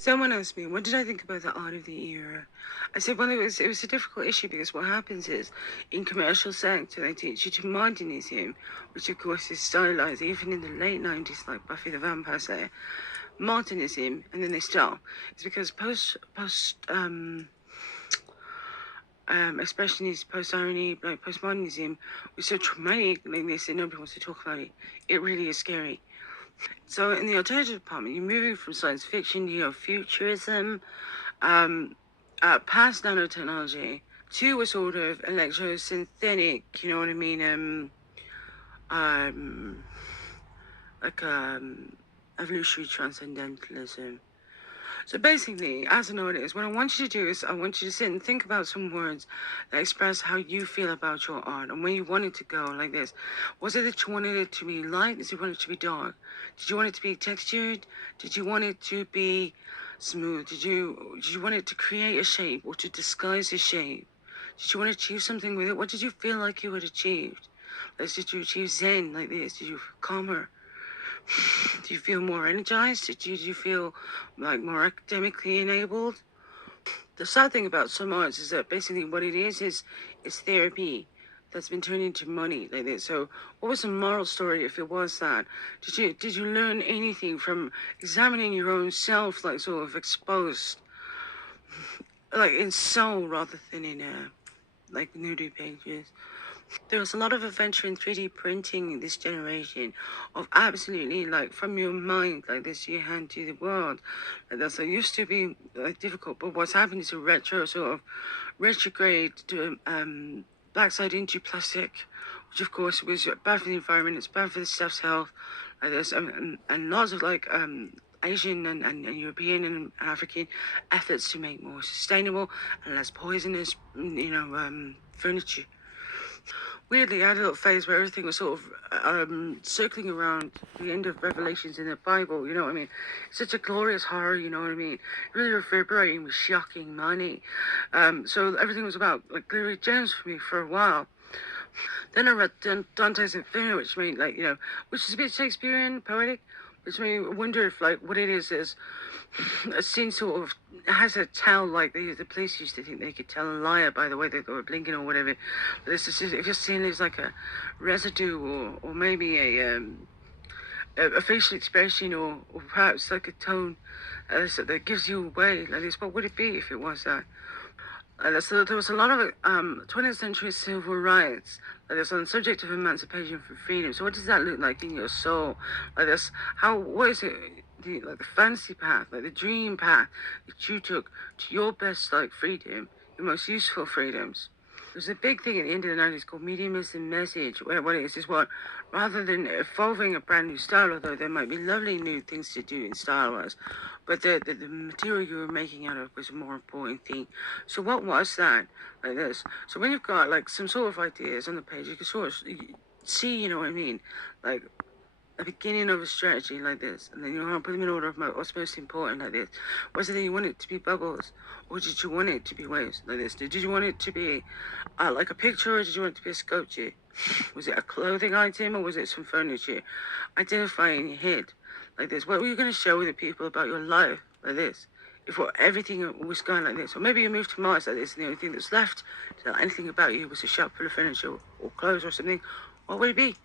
Someone asked me, what did I think about the art of the era? I said, well, it was a difficult issue because what happens is, in commercial sector, they teach you to modernism, which of course is stylized, even in the late 90s, like Buffy the Vampire Slayer, modernism, and then they stop. It's because expressionist, post-irony, like postmodernism, was so traumatic like this that nobody wants to talk about it. It really is scary. So in the alternative department, you're moving from science fiction, futurism, past nanotechnology to a sort of electrosynthetic, you know what I mean, um, like evolutionary transcendentalism. So basically, as an artist, what I want you to do is I want you to sit and think about some words that express how you feel about your art and where you want it to go, like this. Was it that you wanted it to be light? Did you want it to be dark? Did you want it to be textured? Did you want it to be smooth? Did you want it to create a shape or to disguise a shape? Did you want to achieve something with it? What did you feel like you had achieved? Like, did you achieve Zen like this? Did you feel calmer? Do you feel more energized? Do you feel like more academically enabled? The sad thing about some arts is that basically what it is therapy that's been turned into money like this. So what was the moral story if it was that? Did you learn anything from examining your own self, like sort of exposed, like in soul rather than in like nude pages? There was a lot of adventure in 3D printing in this generation of absolutely like from your mind like this you hand to the world. Like that's, it used to be like difficult, but what's happened is a retro sort of retrograde to backside into plastic, which of course was bad for the environment, it's bad for the staff's health, like this, and lots of like Asian and European and African efforts to make more sustainable and less poisonous, furniture. Weirdly, I had a little phase where everything was sort of circling around the end of Revelations in the Bible, you know what I mean? It's such a glorious horror, you know what I mean? Really reverberating with shocking money. So everything was about like glorious gems for me for a while. Then I read Dante's Inferno, which made which is a bit Shakespearean, poetic, which made me wonder if like what it is a scene sort of has a tell like the police used to think they could tell a liar by the way they were blinking or whatever. But this is if you're seeing there's like a residue or maybe a facial expression or perhaps like a tone that gives you away like this. What would it be if it was that? So there was a lot of 20th century civil rights, like this, on the subject of emancipation from freedom. So what does that look like in your soul? Like this, what is it, the fantasy path, like the dream path that you took to your best, like, freedom, your most useful freedoms? There's a big thing at the end of the 90s called medium as a message, where what it is what, rather than evolving a brand new style, although there might be lovely new things to do in style-wise, but the material you were making out of was a more important thing. So what was that? Like this. So when you've got like some sort of ideas on the page, you can sort of see, you know what I mean? Like a beginning of a strategy like this, and then you want to put them in order of what's most important like this. Was it that you want it to be bubbles, or did you want it to be waves like this? Did you want it to be like a picture, or did you want it to be a sculpture? Was it a clothing item, or was it some furniture? Identify in your head like this. What were you going to show the people about your life like this? If everything was going like this, or maybe you moved to Mars like this, and the only thing that's left to tell anything about you was a shop full of furniture or clothes or something, what would it be?